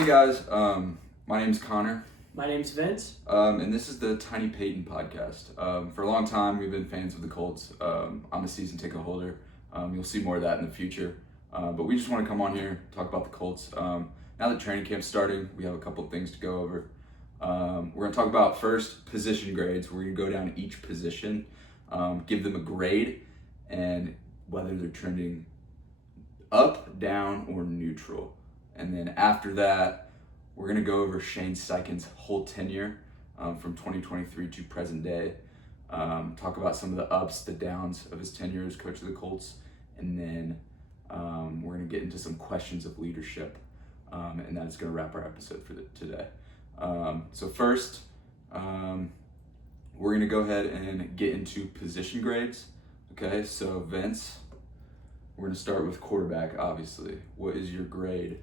Hey guys, my name's Connor. My name's Vince. And this is the Tiny Peyton Podcast. For a long time, we've been fans of the Colts. I'm a season ticket holder. You'll see more of that in the future. But we just want to come on here, talk about the Colts. Now that training camp's starting, we have a couple of things to go over. We're going to talk about first position grades. We're going to go down each position, give them a grade, and whether they're trending up, down, or neutral. And then after that, we're going to go over Shane Steichen's whole tenure from 2023 to present day. Talk about some of the ups, the downs of his tenure as coach of the Colts. And then we're going to get into some questions of leadership. And that is going to wrap our episode for today. So first, we're going to go ahead and get into position grades. Okay, so Vince, we're going to start with quarterback, obviously. What is your grade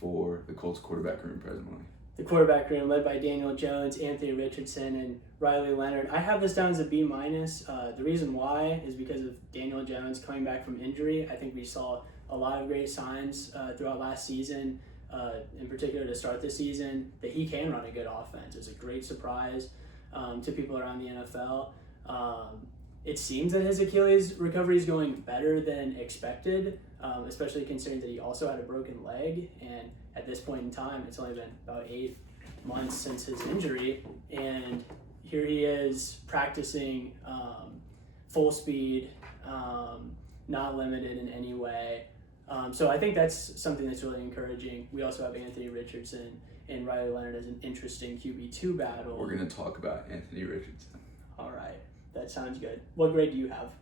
for the Colts quarterback room presently? The quarterback room led by Daniel Jones, Anthony Richardson, and Riley Leonard. I have this down as a B-. The reason why is because of Daniel Jones coming back from injury. I think we saw a lot of great signs throughout last season, in particular to start the season, that he can run a good offense. It's a great surprise to people around the NFL. It seems that his Achilles recovery is going better than expected, especially considering that he also had a broken leg. And at this point in time, it's only been about 8 months since his injury. And here he is practicing full speed, not limited in any way. So I think that's something that's really encouraging. We also have Anthony Richardson and Riley Leonard as an interesting QB2 battle. We're going to talk about Anthony Richardson. All right. That sounds good. What grade do you have?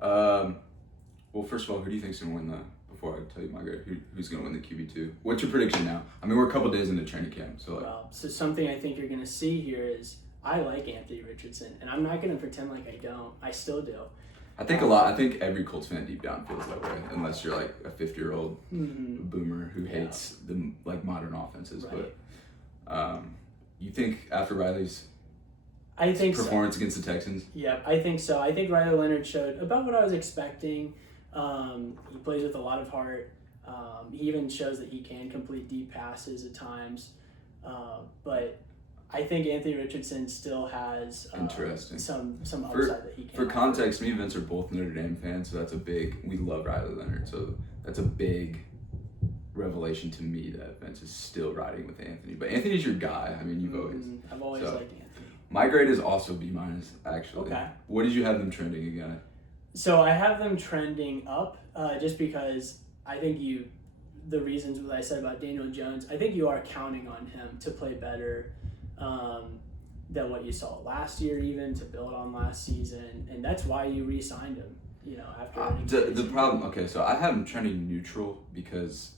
Well, first of all, who do you think's going to win before I tell you my grade, who's going to win the QB2? What's your prediction now? I mean, we're a couple days into training camp, so so something I think you're going to see here is I like Anthony Richardson, and I'm not going to pretend like I don't. I still do. I think every Colts fan deep down feels that way, unless you're like a 50-year-old boomer who hates the modern offenses. Right. But you think after Riley's performance against the Texans? Yeah, I think so. I think Riley Leonard showed about what I was expecting. He plays with a lot of heart. He even shows that he can complete deep passes at times. But I think Anthony Richardson still has some upside that he can. For context, me and Vince are both Notre Dame fans, so we love Riley Leonard. So that's a big revelation to me that Vince is still riding with Anthony. But Anthony's your guy. I mean, I've always liked Anthony. My grade is also B-, actually. Okay. What did you have them trending again? So I have them trending up just because I think the reasons that I said about Daniel Jones, I think you are counting on him to play better than what you saw last year, even to build on last season. And that's why you re-signed him, after the problem, okay, so I have him trending neutral because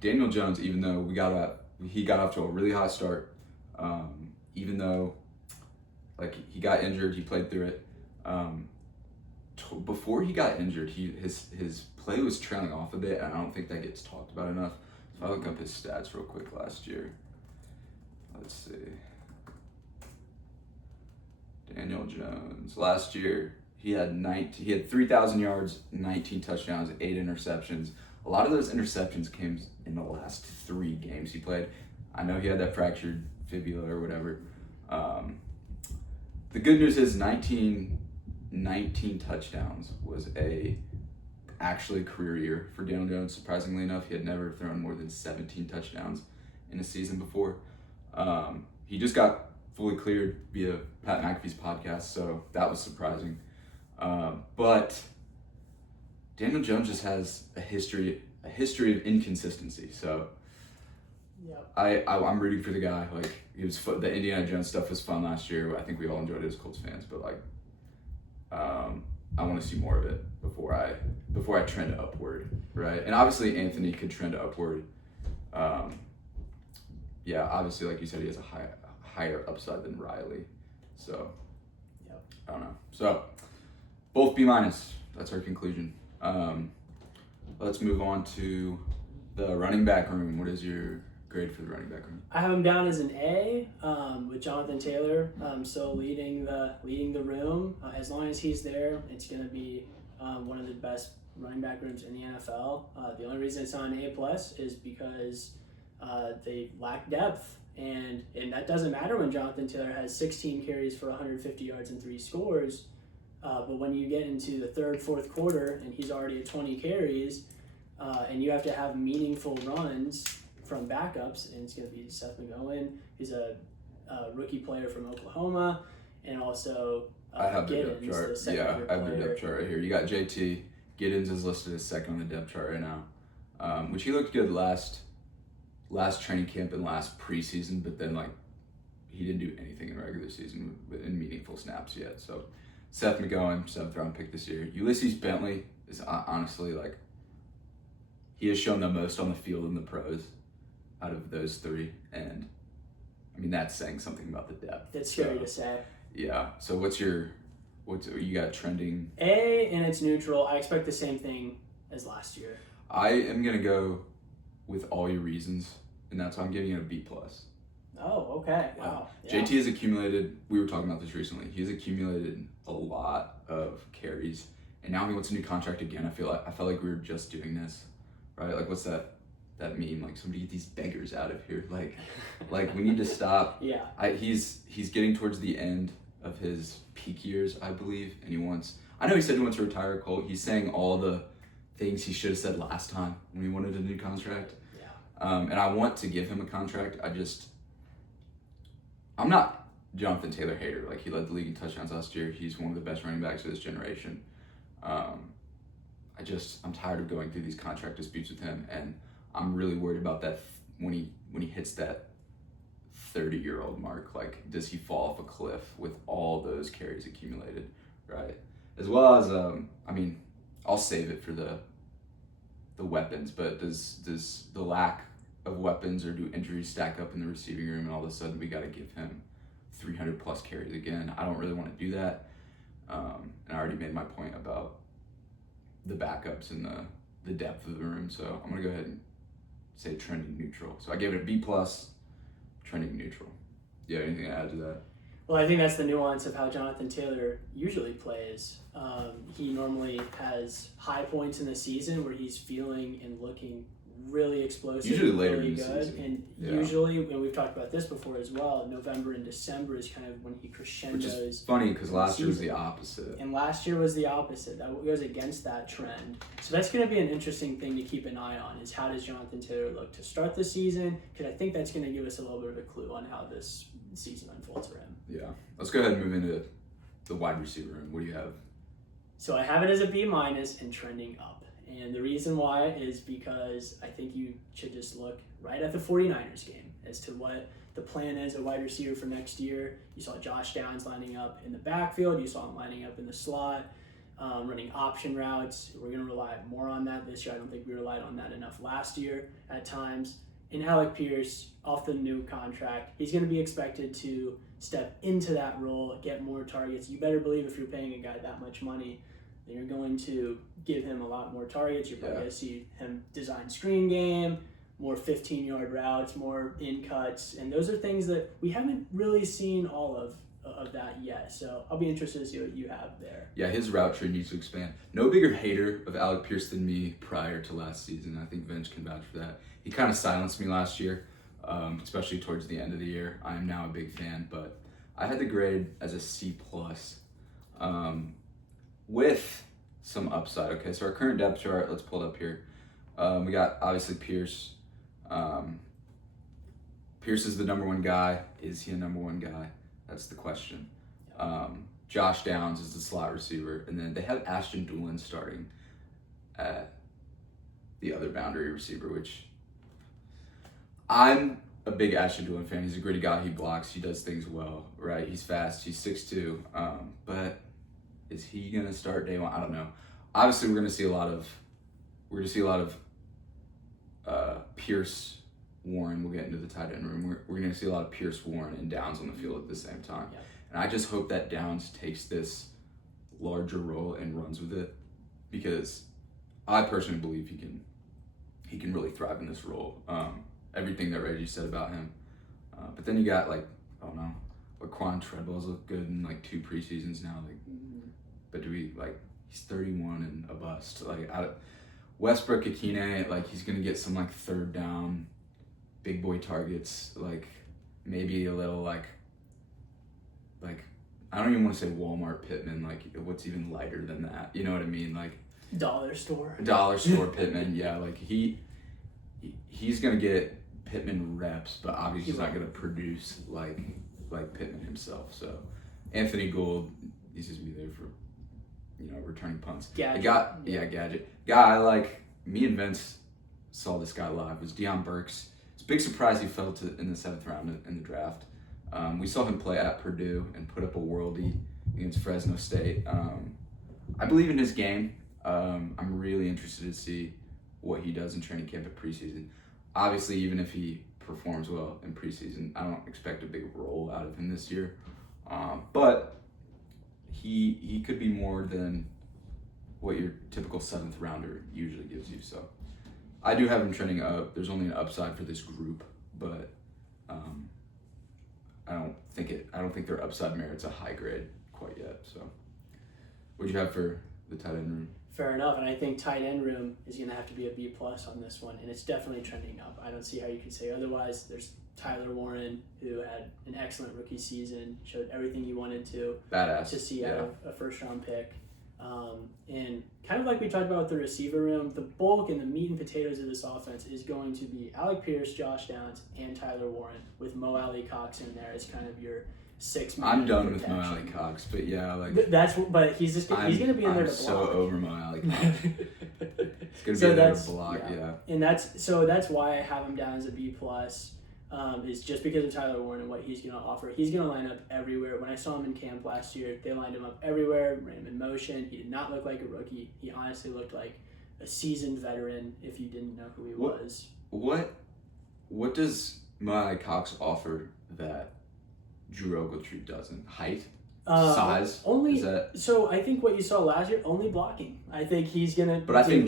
Daniel Jones, even though he got off to a really hot start, even though he got injured, he played through it. Before he got injured, his play was trailing off a bit, and I don't think that gets talked about enough. So I'll look up his stats real quick last year. Let's see. Daniel Jones. Last year, he had 3,000 yards, 19 touchdowns, 8 interceptions. A lot of those interceptions came in the last 3 games he played. I know he had that fractured fibula or whatever. The good news is 19 touchdowns was actually a career year for Daniel Jones. Surprisingly enough, he had never thrown more than 17 touchdowns in a season before. He just got fully cleared via Pat McAfee's podcast, so that was surprising. But Daniel Jones just has a history of inconsistency. So yep. I'm rooting for the guy. The Indiana Jones stuff was fun last year. I think we all enjoyed it as Colts fans, but I want to see more of it before I trend upward, right? And obviously Anthony could trend upward. Obviously, like you said, he has a higher upside than Riley. So, yep. I don't know. So, both B-. That's our conclusion. Let's move on to the running back room. What is your grade for the running back room? I have him down as an A, with Jonathan Taylor still leading the room. As long as he's there, it's going to be one of the best running back rooms in the NFL. The only reason it's on A+ is because they lack depth. And that doesn't matter when Jonathan Taylor has 16 carries for 150 yards and 3 scores. But when you get into the third, fourth quarter, and he's already at 20 carries, and you have to have meaningful runs from backups, and it's going to be Seth McGowan. He's a rookie player from Oklahoma, and also I have the Giddens, depth chart. the second Yeah, year I have the player. depth chart right here. You got JT. Giddens is listed as second on the depth chart right now, which he looked good last training camp and last preseason, but then like he didn't do anything in regular season in meaningful snaps yet. So Seth McGowan, 7th round pick this year. Ulysses Bentley is honestly like he has shown the most on the field in the pros out of those 3, and I mean that's saying something about the depth. That's scary to say. Yeah. So what's you got trending? A, and it's neutral. I expect the same thing as last year. I am gonna go with all your reasons, and that's why I'm giving it a B+. Oh, okay. Wow. Yeah. JT has accumulated, we were talking about this recently, he's accumulated a lot of carries, and now he wants a new contract again. I felt like we were just doing this, right? Like what's that meme? Like somebody get these beggars out of here. Like we need to stop. Yeah. He's getting towards the end of his peak years, I believe, and I know he said he wants to retire a Colt. He's saying all the things he should have said last time when he wanted a new contract. Yeah. And I want to give him a contract. I'm not Jonathan Taylor hater. Like he led the league in touchdowns last year. He's one of the best running backs of this generation. I'm tired of going through these contract disputes with him, and I'm really worried about that when he hits that 30-year-old mark. Like, does he fall off a cliff with all those carries accumulated, right? As well as, I'll save it for the weapons, but does the lack of weapons or do injuries stack up in the receiving room and all of a sudden we got to give him 300 plus carries again? I don't really want to do that. And I already made my point about the backups and the depth of the room. So I'm going to go ahead and say trending neutral. So I gave it a B+, trending neutral. Yeah, anything to add to that? Well, I think that's the nuance of how Jonathan Taylor usually plays. He normally has high points in the season where he's feeling and looking really explosive, usually later really in the good, season. and usually, and we've talked about this before as well, November and December is kind of when he crescendos. Which is funny because last year was the opposite. And last year was the opposite. That goes against that trend. So that's going to be an interesting thing to keep an eye on, is how does Jonathan Taylor look to start the season? Because I think that's going to give us a little bit of a clue on how this season unfolds for him. Yeah. Let's go ahead and move into the wide receiver room. What do you have? So I have it as a B- and trending up. And the reason why is because I think you should just look right at the 49ers game as to what the plan is, a wide receiver for next year. You saw Josh Downs lining up in the backfield. You saw him lining up in the slot, running option routes. We're going to rely more on that this year. I don't think we relied on that enough last year at times. And Alec Pierce, off the new contract, he's going to be expected to step into that role, get more targets. You better believe if you're paying a guy that much money, then you're going to give him a lot more targets. You're probably going to see him design screen game, more 15-yard routes, more in cuts, and those are things that we haven't really seen all of that yet. So I'll be interested to see what you have there. Yeah, his route tree needs to expand. No bigger hater of Alec Pierce than me prior to last season. I think Vince can vouch for that. He kind of silenced me last year, especially towards the end of the year. I am now a big fan, but I had the grade as a C+, with some upside. Okay, so our current depth chart, let's pull it up here. We got obviously Pierce. Pierce is the number one guy. Is he a number one guy? That's the question. Josh Downs is the slot receiver, and then they have Ashton Doolin starting at the other boundary receiver, which I'm a big Ashton Doolin fan. He's a gritty guy. He blocks. He does things well, right? He's fast. He's 6'2". But is he gonna start day one? I don't know. Obviously, we're gonna see a lot of Pierce, Warren. We'll get into the tight end room. We're gonna see a lot of Pierce, Warren, and Downs on the field at the same time. Yeah. And I just hope that Downs takes this larger role and runs with it, because I personally believe he can really thrive in this role. Everything that Reggie said about him. But then you got Laquan Treadwell's looked good in 2 preseasons now. But do we he's 31 and a bust. Westbrook Akine, he's gonna get some third down big boy targets, like maybe a little like I don't even want to say Walmart Pittman, like what's even lighter than that? You know what I mean? Like dollar store Pittman, yeah, like he's gonna get Pittman reps, but obviously he's not gonna produce like Pittman himself. So Anthony Gould, he's just be there for returning punts. Gadget. Gadget. Guy me and Vince saw this guy live was Deion Burks. It's a big surprise he fell in the 7th round in the draft. We saw him play at Purdue and put up a worldie against Fresno State. I believe in his game. I'm really interested to see what he does in training camp at preseason. Obviously, even if he performs well in preseason, I don't expect a big role out of him this year. But he could be more than what your typical 7th rounder usually gives you. So I do have him trending up. There's only an upside for this group, but I don't think their upside merits a high grade quite yet. So what'd you have for the tight end room? Fair enough, and I think tight end room is going to have to be a B+ on this one, and it's definitely trending up. I don't see how you can say otherwise. There's Tyler Warren, who had an excellent rookie season, showed everything you wanted to see out of a first-round pick. And kind of like we talked about with the receiver room, the bulk and the meat and potatoes of this offense is going to be Alec Pierce, Josh Downs, and Tyler Warren, with Mo Alley Cox in there as kind of your 6-man. I'm done with Mo Alley Cox, but yeah, but he's just he's going to be in there to block. I'm so over Mo Alley Cox. He's going to be there to block, yeah. And that's why I have him down as a B+. Is just because of Tyler Warren and what he's going to offer. He's going to line up everywhere. When I saw him in camp last year, they lined him up everywhere, ran him in motion. He did not look like a rookie. He honestly looked like a seasoned veteran if you didn't know who he was. What does Mo Alley Cox offer that Drew Ogletree doesn't? Height? Size? So I think what you saw last year, only blocking. I think he's going to... But can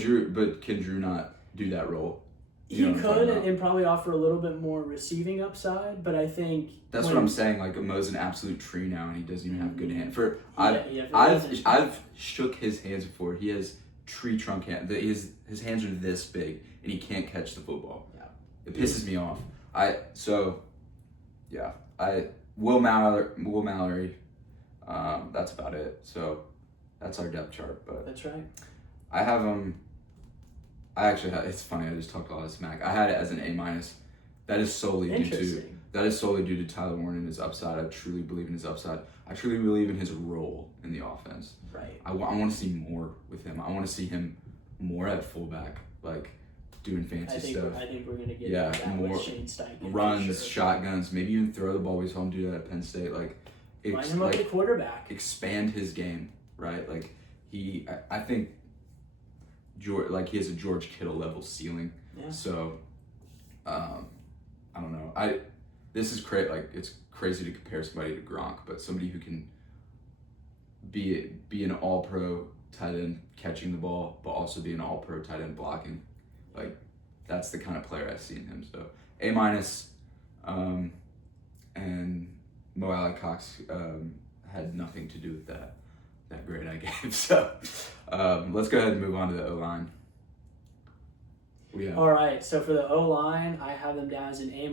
Drew not do that role? He could and probably offer a little bit more receiving upside, but I think that's what I'm saying. Like Mo's an absolute tree now, and he doesn't even have good hands. I've shook his hands before. He has tree trunk hands. His hands are this big, and he can't catch the football. Yeah, it pisses me off. Will Mallory. That's about it. So that's our depth chart. But that's right. I have him. It's funny, I just talked a lot of smack. I had it as an A-. That is solely due to Tyler Warren and his upside. I truly believe in his upside. I truly believe in his role in the offense. Right. I want to see more with him. I want to see him more at fullback, doing fancy stuff. I think we're going to get that more with Shane Steichen. Runs, shotguns, maybe even throw the ball. We saw him do that at Penn State. Line him up at quarterback. Expand his game, right? I think he has a George Kittle level ceiling. Yeah. So, I don't know. This is it's crazy to compare somebody to Gronk, but somebody who can be an all-pro tight end catching the ball, but also be an all-pro tight end blocking. That's the kind of player I see in him. So A-, and Mo Alley Cox had nothing to do with that grade I gave. So let's go ahead and move on to the O-line. All right, so for the O-line, I have them down as an A-,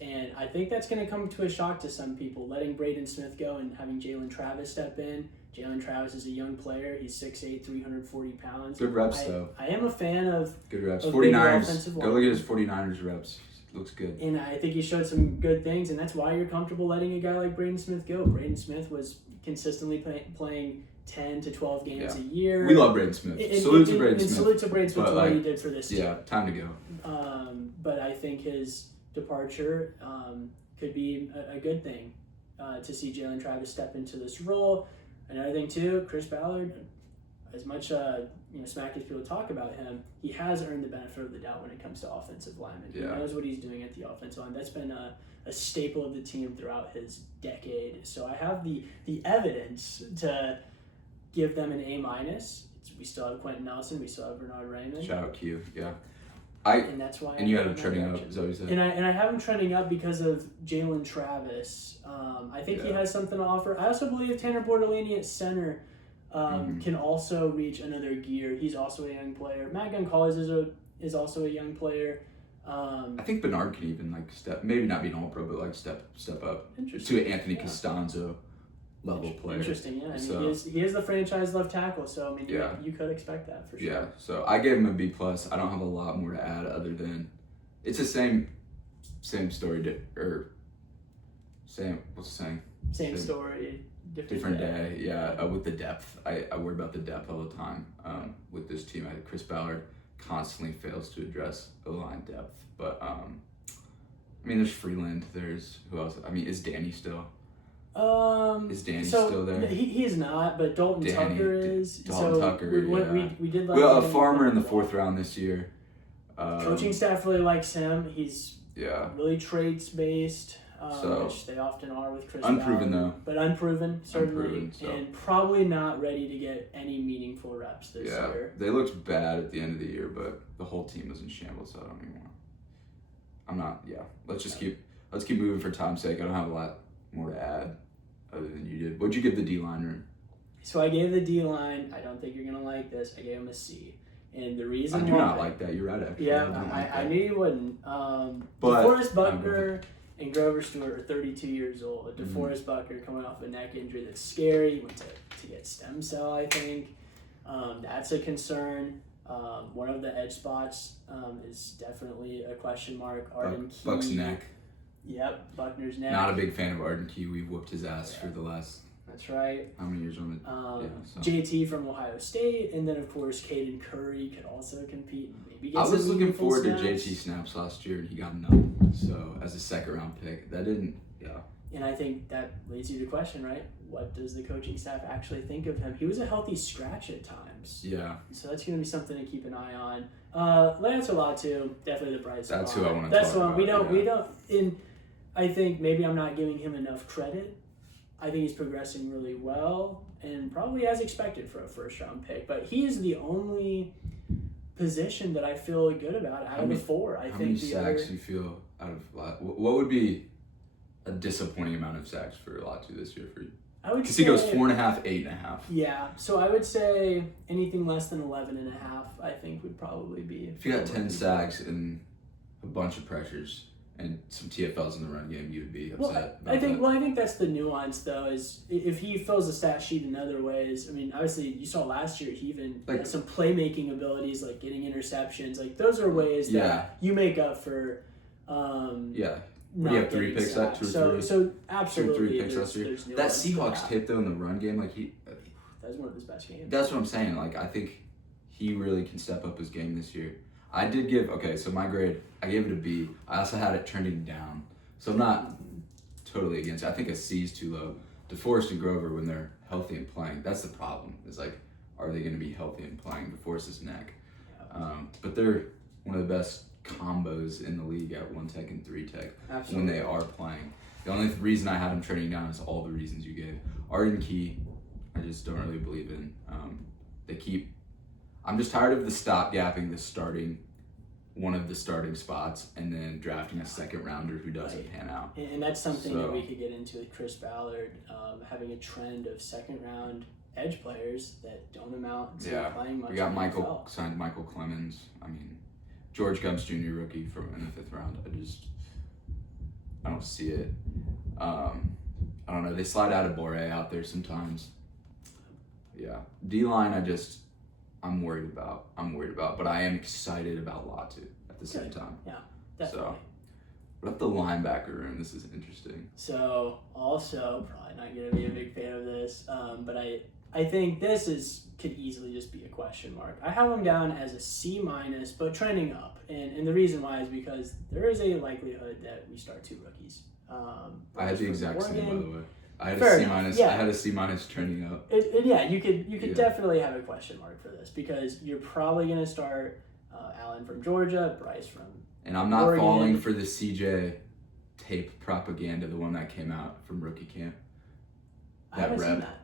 and I think that's going to come to a shock to some people, letting Braden Smith go and having Jalen Travis step in. Jalen Travis is a young player. He's 6'8", 340 pounds. Good reps, though. I am a fan of good reps. 49ers. Go look at his 49ers reps. Looks good. And I think he showed some good things, and that's why you're comfortable letting a guy like Braden Smith go. Braden Smith was consistently playing 10 to 12 games a year. We love Braden Smith. Salute to Braden Smith. Salute to Braden Smith for what he did for this team. Yeah, time to go. But I think his departure could be a good thing to see Jalen Travis step into this role. Another thing too, Chris Ballard, as much smack as people talk about him, he has earned the benefit of the doubt when it comes to offensive linemen. He knows what he's doing at the offensive line. That's been a staple of the team throughout his decade. So I have the evidence to give them an A-. We still have Quentin Nelson. We still have Bernard Raymond. Shout out Q, yeah. And that's why. And you had him trending up, is that what you said? And I have him trending up because of Jalen Travis. I think he has something to offer. I also believe Tanner Bortolini at center can also reach another gear. He's also a young player. Matt Gunn-Collins is also a young player. I think Bernard can even maybe not be an All-Pro, but step up to Anthony Costanzo level player. Interesting, yeah. He is the franchise left tackle, so you could expect that for sure. Yeah, so I gave him a B+. I don't have a lot more to add other than it's the same story what's the saying? Same story, different day. Yeah, with the depth. I worry about the depth all the time with this team. Chris Ballard constantly fails to address O-line depth. But, there's Freeland. There's who else? Is Danny still? Is Danny still there? He's not, but Dalton Tucker is. Dalton Tucker, we did a Farmer in the 4th round this year. Coaching staff really likes him. He's really traits-based. Which they often are with Chris unproven Ballard, but unproven certainly, and probably not ready to get any meaningful reps this year. They looked bad at the end of the year, but the whole team was in shambles. So let's keep moving for time's sake. I don't have a lot more to add other than you did. What'd you give the D-line room? So I gave the D-line. I don't think you're gonna like this. I gave him a C. And the reason I do not like that. You're right, actually. Yeah, I knew you wouldn't. DeForest Buckner and Grover Stewart are 32 years old. DeForest Buckner coming off a neck injury that's scary. He went to get stem cell, I think. That's a concern. One of the edge spots is definitely a question mark. Arden Key. Buck's neck. Yep, Buckner's neck. Not a big fan of Arden Key. We've whooped his ass for the last... That's right. How many years on it? JT from Ohio State, and then of course Caden Curry could also compete. Maybe I was looking forward to JT snaps last year, and he got none. So as a 2nd round pick, that didn't. Yeah. And I think that leads you to question, right? What does the coaching staff actually think of him? He was a healthy scratch at times. Yeah. So that's going to be something to keep an eye on. Lance Olatu, definitely the bright spot. That's who I want to talk about. We don't. And I think maybe I'm not giving him enough credit. I think he's progressing really well and probably as expected for a 1st round pick. But he is the only position that I feel good about out of the 4. How many sacks do you feel out of what would be a disappointing amount of sacks for Olatu this year for you? I would say... Because he goes 4.5, 8.5. Yeah, so I would say anything less than 11.5 I think would probably be... If you got 10 sacks and a bunch of pressures... and some TFLs in the run game, you would be upset. I think that's the nuance, though, is if he fills the stat sheet in other ways. Obviously, you saw last year he even had some playmaking abilities, like getting interceptions. Those are ways that you make up for. We have 3 picks, 2 or 3. So absolutely, 2 or 3 picks last year. That Seahawks tape though in the run game, that was one of his best games. That's what I'm saying. I think he really can step up his game this year. I did give, so my grade, I gave it a B. I also had it trending down. So I'm not totally against it. I think a C is too low. DeForest and Grover, when they're healthy and playing, that's the problem. It's are they going to be healthy and playing? DeForest's neck. But they're one of the best combos in the league at 1 tech and 3 tech when they are playing. The only reason I had them trending down is all the reasons you gave. Arden Key, I just don't really believe in. I'm just tired of the stopgapping one of the starting spots and then drafting a 2nd rounder who doesn't pan out. And that's something that we could get into with Chris Ballard, having a trend of 2nd round edge players that don't amount to playing much. We got signed Michael Clemens. George Gumps Jr. rookie in the 5th round. I don't see it. I don't know. They slide out of Bore out there sometimes. Yeah. D-line, I'm worried about, but I am excited about Latu at the same time. Yeah, definitely. So, what about the linebacker room? This is interesting. So, also, probably not going to be a big fan of this, but I think this could easily just be a question mark. I have him down as a C-, but trending up. And the reason why is because there is a likelihood that we start 2 rookies. I had the exact same, by the way. I had a C-. I had a C- trending up. You could definitely have a question mark for this because you're probably going to start Allen from Georgia, Bryce from And I'm not Oregon. falling for the CJ tape propaganda, the one that came out from rookie camp. I haven't seen that.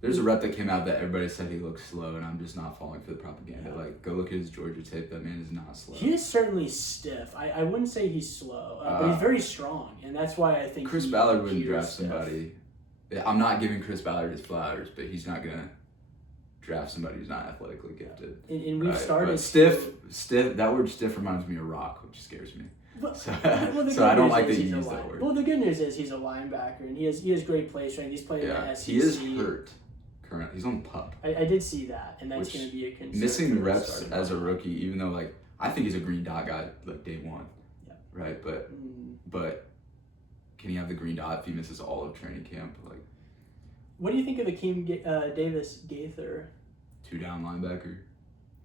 There's a rep that came out that everybody said he looks slow, and I'm just not falling for the propaganda. Go look at his Georgia tape. That man is not slow. He is certainly stiff. I wouldn't say he's slow, but he's very strong, and that's why I think Chris Ballard wouldn't draft somebody. I'm not giving Chris Ballard his flowers, but he's not gonna. draft somebody who's not athletically gifted. And we've started but stiff. That word stiff reminds me of rock, which scares me. So I don't like that you use that word. Well, the good news is he's a linebacker, and he has great play strength. He's playing in the SEC. He is hurt currently. He's on PUP. I did see that, and that's going to be a concern. Missing reps as a rookie, even though I think he's a green dot guy day one. Yeah. Right, but can he have the green dot if he misses all of training camp? What do you think of Akeem Davis Gaither? 2-down linebacker.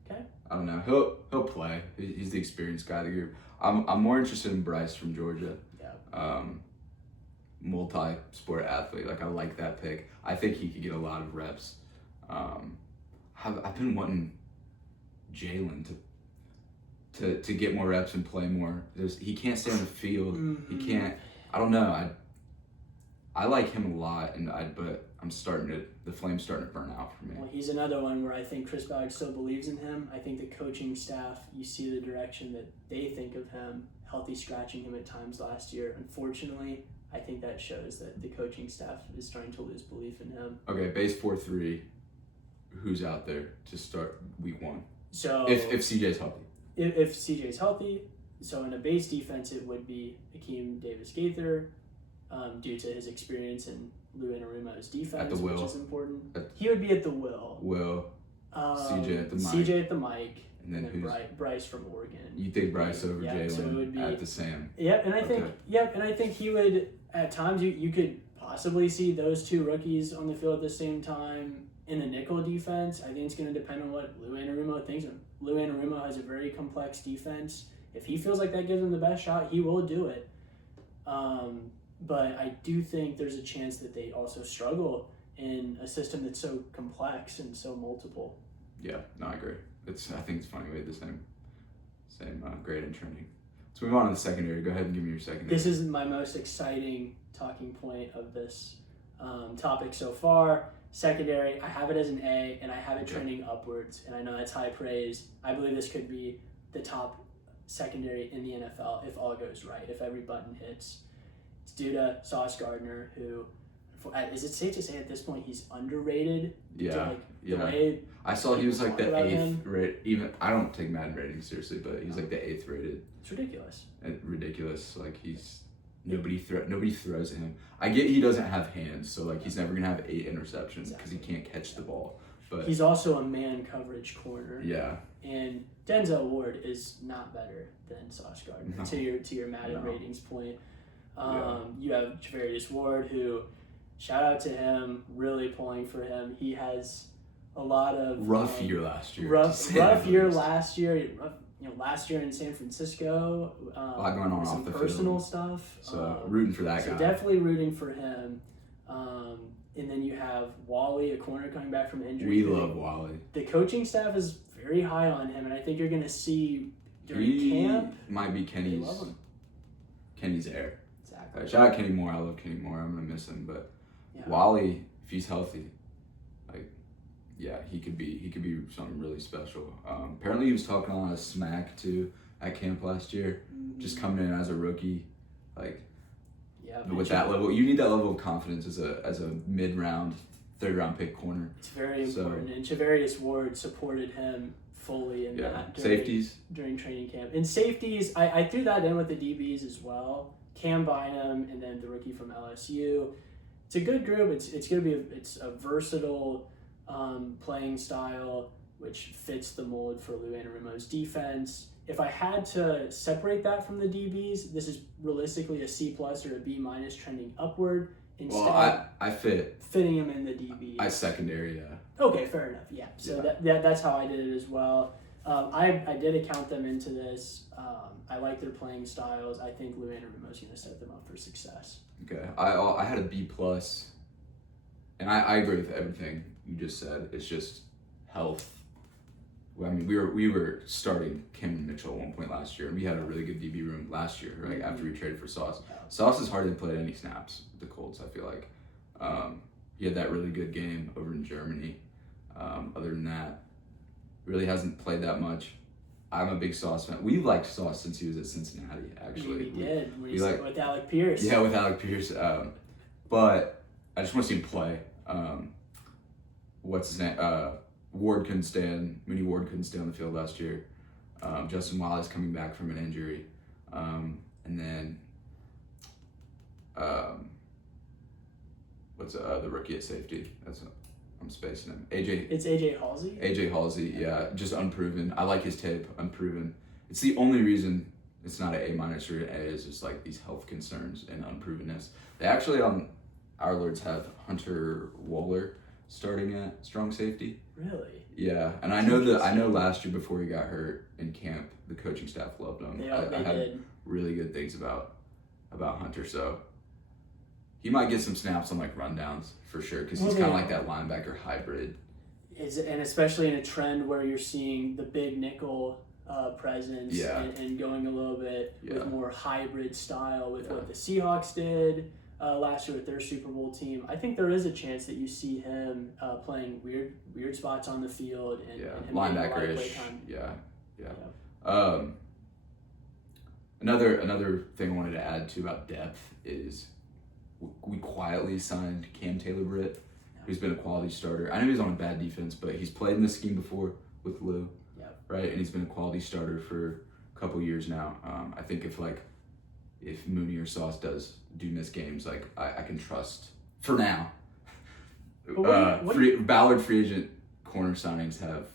Okay. I don't know. He'll play. He's the experienced guy of the group. I'm more interested in Bryce from Georgia. Yeah. Multi-sport athlete. I like that pick. I think he could get a lot of reps. I've been wanting Jalen to get more reps and play more. He can't stay on the field. Mm-hmm. He can't. I don't know. I like him a lot, but the flame's starting to burn out for me. Well, he's another one where I think Chris Ballard still believes in him. I think the coaching staff, you see the direction that they think of him, healthy scratching him at times last year. Unfortunately, I think that shows that the coaching staff is starting to lose belief in him. Okay, base 4-3, who's out there to start week 1? So if CJ's healthy. If CJ's healthy, so in a base defense, it would be Akeem Davis Gaither, due to his experience in Lou Anarumo's defense, which is important. He would be at the will. CJ at the mic. CJ at the mic. And then Bryce from Oregon. You think Bryce over Jalen so at the Sam? Yep, and I think he would at times you could possibly see those two rookies on the field at the same time in a nickel defense. I think it's going to depend on what Lou Anarumo thinks. Lou Anarumo has a very complex defense. If he feels like that gives him the best shot, he will do it. But I do think there's a chance that they also struggle in a system that's so complex and so multiple. Yeah, no, I agree. I think it's funny we had the same grade in training. Let's move on to the secondary. Go ahead and give me your secondary. This is my most exciting talking point of this topic so far. Secondary, I have it as an A, and I have it trending upwards, and I know that's high praise. I believe this could be the top secondary in the NFL if all goes right, if every button hits. It's due to Sauce Gardner, who, is it safe to say at this point he's underrated? Yeah, The way I saw he was the 8th rate. Even I don't take Madden ratings seriously, but he's the 8th rated. It's ridiculous. Ridiculous. Nobody throws at him. I get he doesn't have hands, so he's never gonna have 8 interceptions because he can't catch the ball. But he's also a man coverage corner. Yeah. And Denzel Ward is not better than Sauce Gardner. No. To your Madden ratings point. You have Javarius Ward, who, shout out to him, really pulling for him. He has a lot of rough year last year. Rough year last year. Last year in San Francisco, a lot going on off the personal field. Stuff. So rooting for that guy. So definitely rooting for him. And then you have Wally, a corner coming back from injury. We love Wally. The coaching staff is very high on him, and I think you're going to see during camp. Might be Kenny's heir. Exactly. Shout out Kenny Moore. I love Kenny Moore. I'm going to miss him, but Wally, if he's healthy, he could be something really special. Apparently, he was talking a lot of smack too at camp last year, just coming in as a rookie, with that level. You need that level of confidence as a mid-round, third-round pick corner. It's very important. And Javarius Ward supported him fully in that during training camp. And safeties, I threw that in with the DBs as well. Cam Bynum and then the rookie from LSU. It's a good group. It's going to be a versatile playing style, which fits the mold for Lou Anarumo's defense. If I had to separate that from the DBs, this is realistically a C+ or a B- trending upward. Instead, I fitting him in the DB. I secondary, yeah. Okay, fair enough. Yeah. So that's how I did it as well. I did account them into this. I like their playing styles. I think Lou Anarumo's going to set them up for success. Okay, I had a B+, and I agree with everything you just said. It's just health. I mean, we were starting Kim Mitchell at one point last year, and we had a really good DB room last year, right? Mm-hmm. After we traded for Sauce. Sauce has hardly played any snaps with the Colts, I feel like. He had that really good game over in Germany. Other than that, really hasn't played that much. I'm a big Sauce fan. We liked Sauce since he was at Cincinnati, actually. We did. With Alec Pierce. Yeah, with Alec Pierce. But I just want to see him play. What's his name? Mooney Ward couldn't stay on the field last year. Justin Wiley's coming back from an injury. And then what's the rookie at safety? I'm spacing him. It's AJ Halsey? AJ Halsey, yeah. Just unproven. I like his tape, unproven. It's the only reason it's not an A- or an A is just like these health concerns and unprovenness. They actually on our Lords have Hunter Wohler starting at strong safety. Really? Yeah, and I know last year before he got hurt in camp, the coaching staff loved him. Yeah, I had really good things about Hunter, so he might get some snaps on like rundowns for sure because he's kind of like that linebacker hybrid. And especially in a trend where you're seeing the big nickel presence and going a little bit with more hybrid style with what the Seahawks did last year with their Super Bowl team. I think there is a chance that you see him playing weird spots on the field and him linebacker-ish. Another thing I wanted to add too about depth is we quietly signed Cam Taylor-Britt, who's been a quality starter. I know he's on a bad defense, but he's played in this scheme before with Lou, right? And he's been a quality starter for a couple years now. I think if Mooney or Sauce do miss games, like I can trust for now. Ballard free agent corner signings have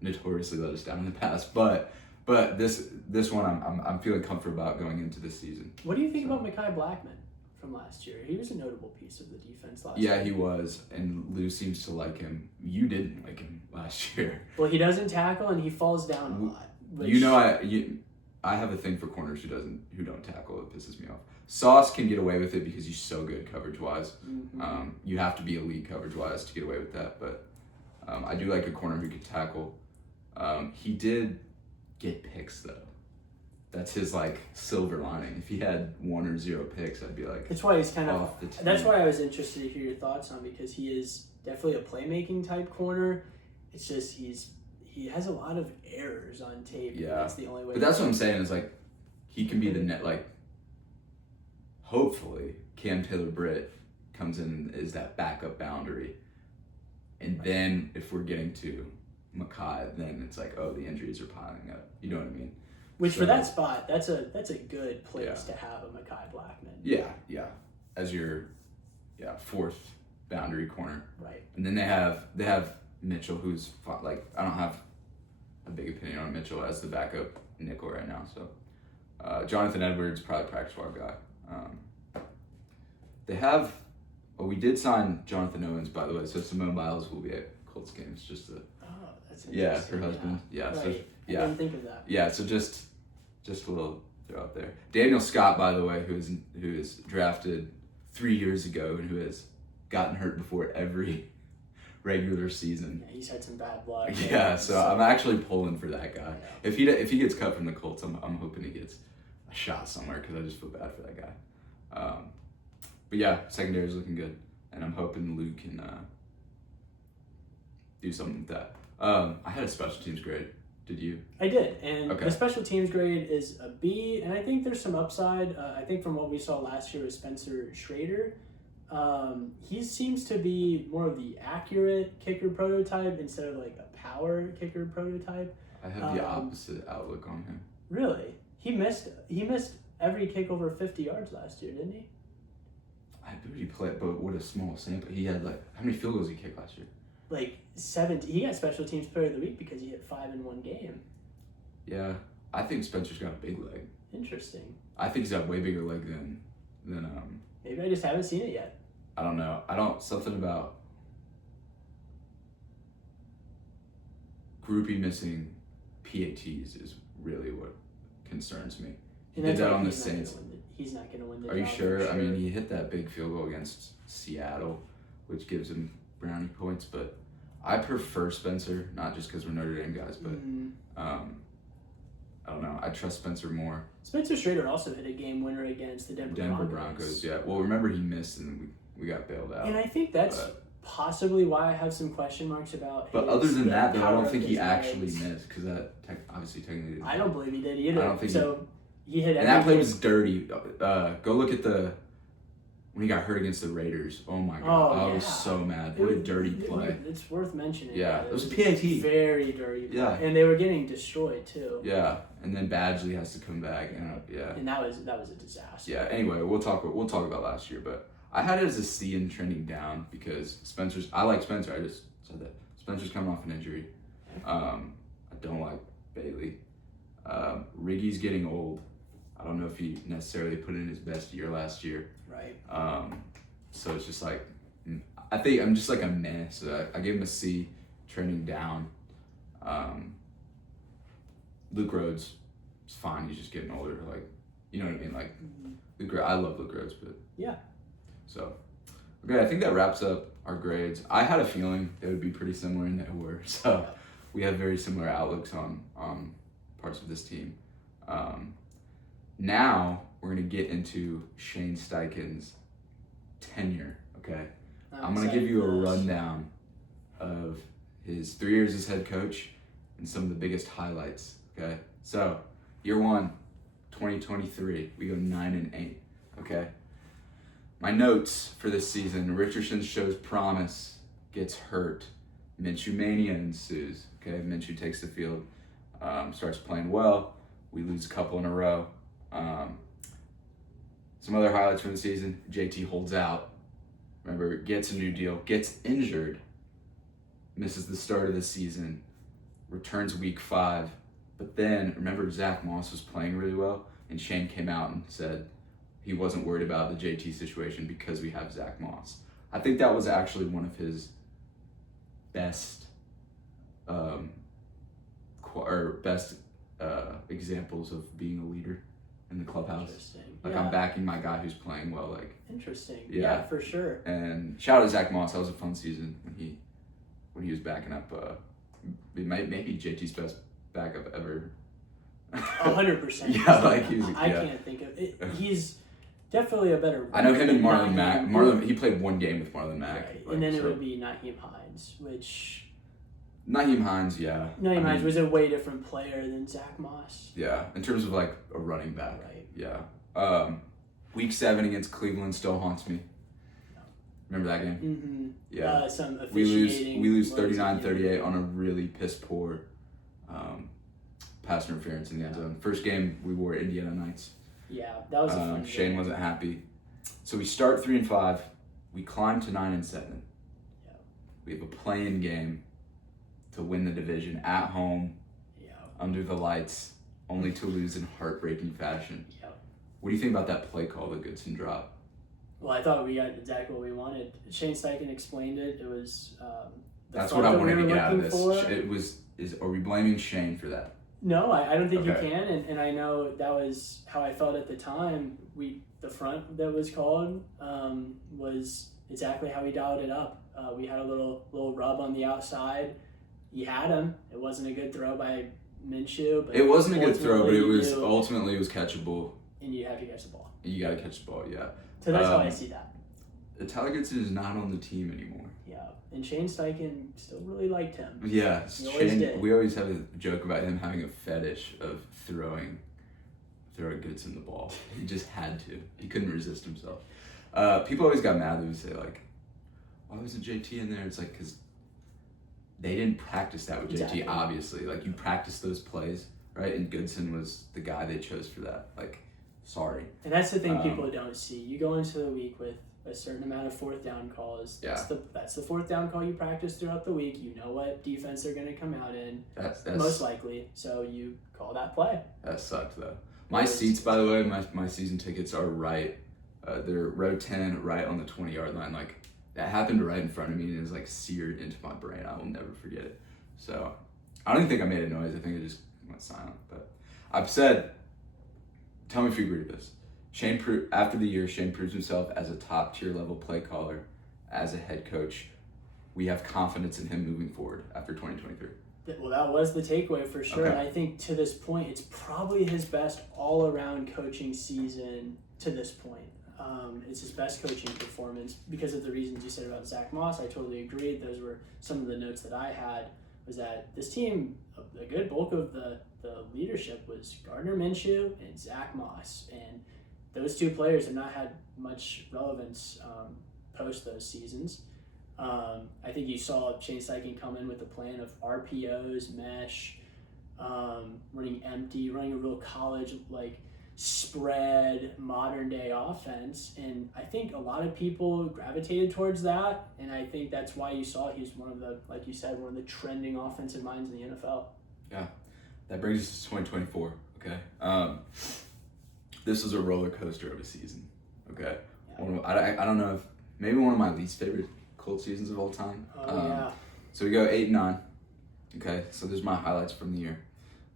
notoriously let us down in the past, but this one I'm feeling comfortable about going into this season. What do you think about Mekhi Blackman from last year? He was a notable piece of the defense last year. Yeah, he was, and Lou seems to like him. You didn't like him last year. Well, he doesn't tackle and he falls down a lot. I have a thing for corners who don't tackle. It pisses me off. Sauce can get away with it because he's so good coverage wise. Mm-hmm. You have to be elite coverage wise to get away with that. But I do like a corner who can tackle. He did get picks though. That's his like silver lining. If he had 1 or 0 picks, I'd be like. That's why he's kind of. That's why I was interested to hear your thoughts on, because he is definitely a playmaking type corner. It's just he has a lot of errors on tape. Yeah, that's the only way. But that's what I'm saying is like, he can be the net like. Hopefully, Cam Taylor-Britt comes in and is that backup boundary, and then if we're getting to Mekhi, then it's like, oh, the injuries are piling up. You know what I mean? Which for that spot, that's a good place to have a Mekhi Blackman. Yeah, as your fourth boundary corner. Right. And then they have Mitchell, who's like, I don't have a big opinion on Mitchell as the backup nickel right now. So Jonathan Edwards, probably practice squad guy. We did sign Jonathan Owens, by the way. So Simone Biles will be at Colts games just to. Oh, that's interesting. Her husband. Yeah. Right. So I didn't think of that. Yeah. So just a little throw out there. Daniel Scott, by the way, who is drafted 3 years ago and who has gotten hurt before every regular season. Yeah, he's had some bad luck. Yeah, so I'm actually pulling for that guy. Yeah. If he gets cut from the Colts, I'm hoping he gets a shot somewhere because I just feel bad for that guy. But yeah, secondary is looking good, and I'm hoping Luke can do something with that. I had a special teams grade. Did you? I did, and the special teams grade is a B, and I think there's some upside. I think from what we saw last year with Spencer Schrader, he seems to be more of the accurate kicker prototype instead of like a power kicker prototype. I have the opposite outlook on him. Really? He missed every kick over 50 yards last year, didn't he? I believe he played, but what a small sample. He had like, how many field goals he kicked last year? Like 17. He got special teams player of the week because he hit 5 in one game. Yeah, I think Spencer's got a big leg. Interesting. I think he's got a way bigger leg than Maybe I just haven't seen it yet. I don't know. Something about groupie missing PATs is really what concerns me. He did that on the Saints. He's not going to win the job. Are you sure? I mean, he hit that big field goal against Seattle, which gives him brownie points, but I prefer Spencer, not just because we're Notre Dame guys, but I don't know. I trust Spencer more. Spencer Schrader also hit a game winner against the Denver Broncos. Yeah. Well, remember he missed and we got bailed out. And I think that's possibly why I have some question marks about. But other than that, though, I don't think he actually missed because that obviously technically didn't. I don't believe he did either. I don't think so. He hit. And that play was dirty. Go look at the when he got hurt against the Raiders. Oh my God, I was so mad. What a dirty play. It's worth mentioning. Yeah, it was a PAT. Very dirty play. Yeah. And they were getting destroyed too. Yeah, and then Badgley has to come back, and And that was a disaster. Yeah. Anyway, we'll talk about last year, but I had it as a C and trending down because I like Spencer. I just said that Spencer's coming off an injury. I don't like Bailey. Riggy's getting old. I don't know if he necessarily put in his best year last year. Right. So it's just like, I think I'm just like a meh. So I gave him a C, trending down. Luke Rhodes is fine. He's just getting older. Like, you know what I mean? Like, I love Luke Rhodes, but yeah. So, okay, I think that wraps up our grades. I had a feeling they would be pretty similar, and they were. So, we have very similar outlooks on parts of this team. Now we're gonna get into Shane Steichen's tenure. Okay, I'm gonna give you a rundown of his 3 years as head coach and some of the biggest highlights. Okay, so year 1, 2023, we go 9-8. Okay, my notes for this season: Richardson shows promise, gets hurt, Minshew mania ensues. Okay, Minshew takes the field, starts playing well. We lose a couple in a row. Some other highlights from the season: JT holds out. Remember, gets a new deal, gets injured, misses the start of the season, returns week 5. But then, remember, Zach Moss was playing really well, and Shane came out and said he wasn't worried about the JT situation because we have Zach Moss. I think that was actually one of his best examples of being a leader in the clubhouse. Interesting. Like, I'm backing my guy who's playing well. Like, interesting. Yeah, for sure. And shout out to Zach Moss. That was a fun season when he was backing up. Maybe JT's best backup ever. 100%. Yeah, like he was. I can't think of it. He's definitely a better. I know him and Marlon Mack. He played one game with Marlon Mack. Right. Like, and then it would be Nyheim Hines, which. Nyheim Hines, yeah. Hines was a way different player than Zach Moss. Yeah, in terms of like a running back. Right. Yeah. Week 7 against Cleveland still haunts me. Remember that game? Mm-hmm. Yeah. Some we officiating. lose 39-38 on a really piss poor pass interference in the end zone. First game we wore Indiana Knights. Yeah, that was a fun Shane game. wasn't happy. So we start 3-5. We climb to 9-7. Yeah. We have a play-in game to win the division at home, under the lights, only to lose in heartbreaking fashion. Yeah. What do you think about that play call that Goodson dropped? Well, I thought we got exactly what we wanted. Shane Steichen explained it. It was that's what I wanted to get out of this. Are we blaming Shane for that? No, I don't think you can, and I know that was how I felt at the time. The front that was called was exactly how he dialed it up. We had a little rub on the outside. He had him. It wasn't a good throw by Minshew. But it wasn't a good throw, but it was ultimately catchable. And you have to catch the ball. You got to catch the ball, yeah. So that's how I see that. Tyler Goodson is not on the team anymore. Yeah, and Shane Steichen still really liked him. Yeah, Shane. We always have a joke about him having a fetish of throwing Goodson the ball. He just had to. He couldn't resist himself. People always got mad that we say, like, why wasn't JT in there? It's like, because they didn't practice that with JT, obviously. Like, you practice those plays, right? And Goodson was the guy they chose for that. Like, sorry. And that's the thing people don't see. You go into the week with a certain amount of fourth down calls. That's the fourth down call you practice throughout the week. You know what defense they're going to come out in, that's most likely. So you call that play. That sucked, though. My seats, by the way, my season tickets are right. They're row 10, right on the 20-yard line. Like, that happened right in front of me, and it was like seared into my brain. I will never forget it. So I don't even think I made a noise. I think I just went silent. But I've said, tell me if you agree with this. After the year, Shane proves himself as a top-tier level play caller, as a head coach. We have confidence in him moving forward after 2023. Well, that was the takeaway for sure. Okay. And I think to this point, it's probably his best all-around coaching season to this point. It's his best coaching performance because of the reasons you said about Zach Moss. I totally agreed. Those were some of the notes that I had, was that this team, a good bulk of the leadership was Gardner Minshew and Zach Moss. And those two players have not had much relevance post those seasons. I think you saw Shane Steichen come in with a plan of RPOs, mesh, running empty, running a real college spread modern day offense, and I think a lot of people gravitated towards that, and I think that's why you saw he's one of the, like you said, one of the trending offensive minds in the NFL. Yeah, that brings us to 2024. Okay, this was a roller coaster of a season. Okay, yeah. I don't know if maybe one of my least favorite Colts seasons of all time. Yeah. So we go 8-9. Okay, so there's my highlights from the year.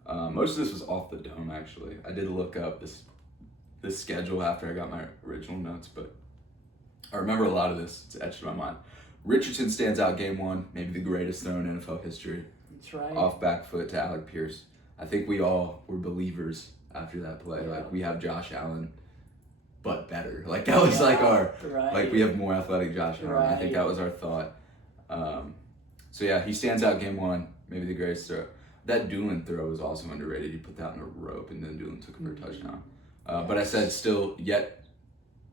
Most of this was off the dome, actually. I did look up this schedule after I got my original notes, but I remember a lot of this. It's etched in my mind. Richardson stands out game one, maybe the greatest throw in NFL history. That's right. Off back foot to Alec Pierce. I think we all were believers after that play. Yeah. Like, we have Josh Allen, but better. Like, that was our, right. Like, we have more athletic Josh Allen. Right. I think that was our thought. So, yeah, he stands out game one, maybe the greatest throw. That Doolin throw was also underrated. He put that on a rope, and then Doolin took it for a touchdown. But I said still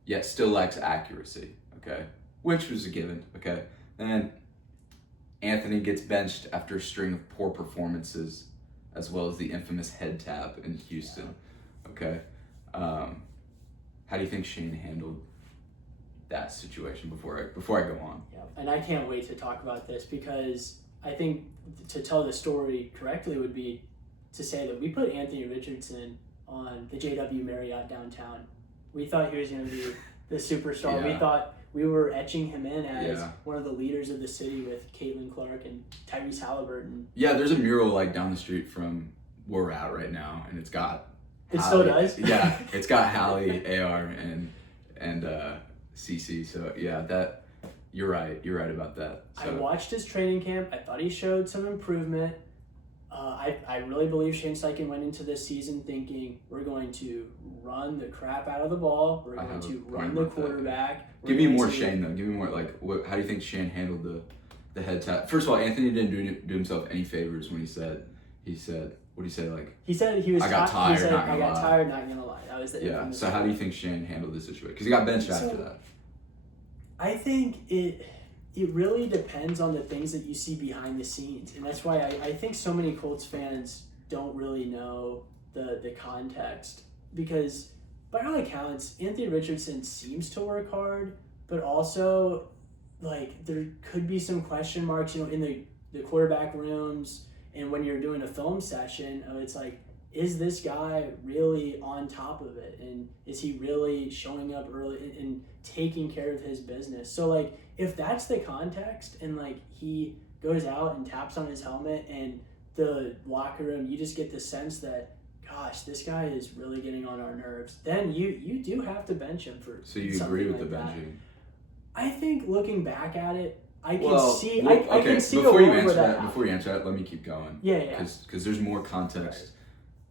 lacks accuracy, okay? Which was a given, okay? And Anthony gets benched after a string of poor performances, as well as the infamous head tap in Houston, okay? How do you think Shane handled that situation before I go on? Yeah, and I can't wait to talk about this, because I think to tell the story correctly would be to say that we put Anthony Richardson on the JW Marriott downtown. We thought he was going to be the superstar. Yeah. We thought we were etching him in as one of the leaders of the city with Caitlin Clark and Tyrese Halliburton. Yeah, there's a mural down the street from where we're at right now, and it's got It Hallie. still does? Yeah, it's got Hallie, AR, and CC. So yeah, that you're right about that. So. I watched his training camp. I thought he showed some improvement. I really believe Shane Steichen went into this season thinking we're going to run the crap out of the ball. We're going to run the quarterback. Give me more Shane though. Give me more how do you think Shane handled the head tap? First of all, Anthony didn't do himself any favors when he said what did he say, like? He said he was. I got tired. He said, not I gonna got lie. tired. Not gonna lie. That was the yeah. So how do you think Shane handled this situation? Because he got benched after that. I think it really depends on the things that you see behind the scenes, and that's why I think so many Colts fans don't really know the context, because by all accounts, Anthony Richardson seems to work hard, but also like there could be some question marks, in the quarterback rooms. And when you're doing a film session, it's like, is this guy really on top of it? And is he really showing up early and taking care of his business? So, like, if that's the context and, like, he goes out and taps on his helmet and the locker room, you just get the sense that, gosh, this guy is really getting on our nerves, then you do have to bench him for So you something agree with like the that. benching? I think looking back at it, I can see Before you answer that, let me keep going. Yeah. Because there's more context. Right.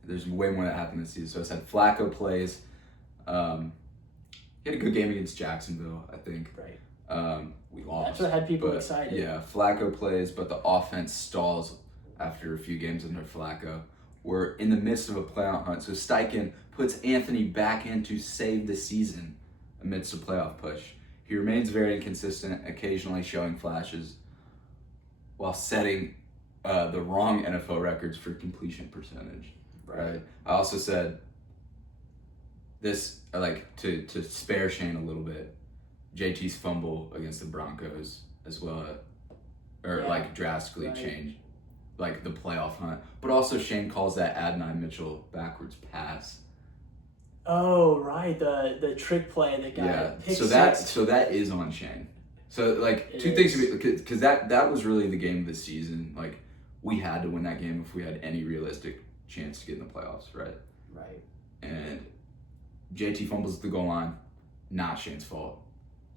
There's way more that happened this season. So I said Flacco plays. He had a good game against Jacksonville, I think. Right. We lost. That's what had people excited. Yeah, Flacco plays, but the offense stalls after a few games under Flacco. We're in the midst of a playoff hunt. So Steichen puts Anthony back in to save the season amidst a playoff push. He remains very inconsistent, occasionally showing flashes while setting the wrong NFL records for completion percentage. Right. I also said this, to spare Shane a little bit, JT's fumble against the Broncos as well, drastically changed the playoff hunt. But also Shane calls that Adonai Mitchell backwards pass. Oh, right, the trick play that got pick six. So that is on Shane. So two things, because that was really the game of the season. Like, we had to win that game if we had any realistic chance to get in the playoffs, right? Right. And JT fumbles at the goal line, not Shane's fault.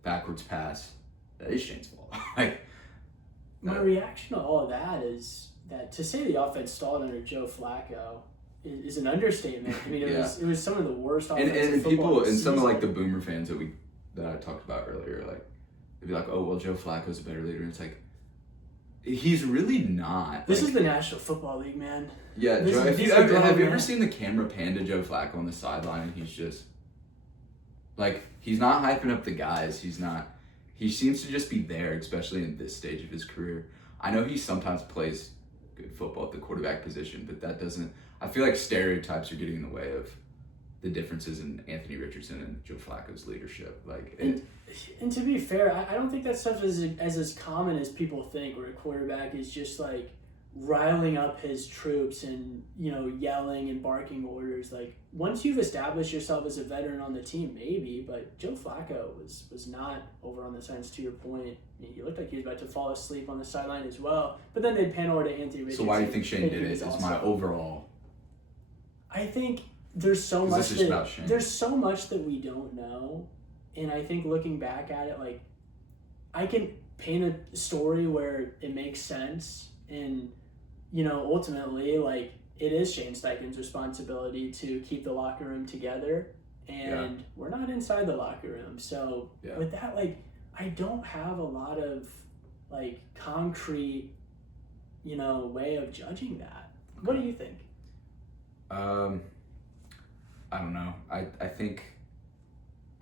Backwards pass, that is Shane's fault. My reaction to all of that is that to say the offense stalled under Joe Flacco is an understatement. I mean, it was some of the worst offensive and football people this and some season. of the Boomer fans that I talked about earlier, they'd be like, "Oh well, Joe Flacco's a better leader." And it's like, he's really not. This is the National Football League, man. Yeah, Joe. Have you ever seen the camera pan to Joe Flacco on the sideline? And he's just like, he's not hyping up the guys. He seems to just be there, especially in this stage of his career. I know he sometimes plays good football at the quarterback position, but that doesn't, I feel like stereotypes are getting in the way of the differences in Anthony Richardson and Joe Flacco's leadership. Like, and to be fair, I don't think that stuff is as common as people think, where a quarterback is just like riling up his troops and, you know, yelling and barking orders. Like, once you've established yourself as a veteran on the team, maybe, but Joe Flacco was not over on the sidelines, to your point. He looked like he was about to fall asleep on the sideline as well, but then they'd pan over to Anthony Richardson. So why do you think Shane did it? Is my overall. I think there's so much that we don't know, and I think looking back at it, like, I can paint a story where it makes sense, and, you know, ultimately, like, it is Shane Steichen's responsibility to keep the locker room together, and we're not inside the locker room. So with that, like, I don't have a lot of, like, concrete, you know, way of judging that. Okay. What do you think? I don't know. I think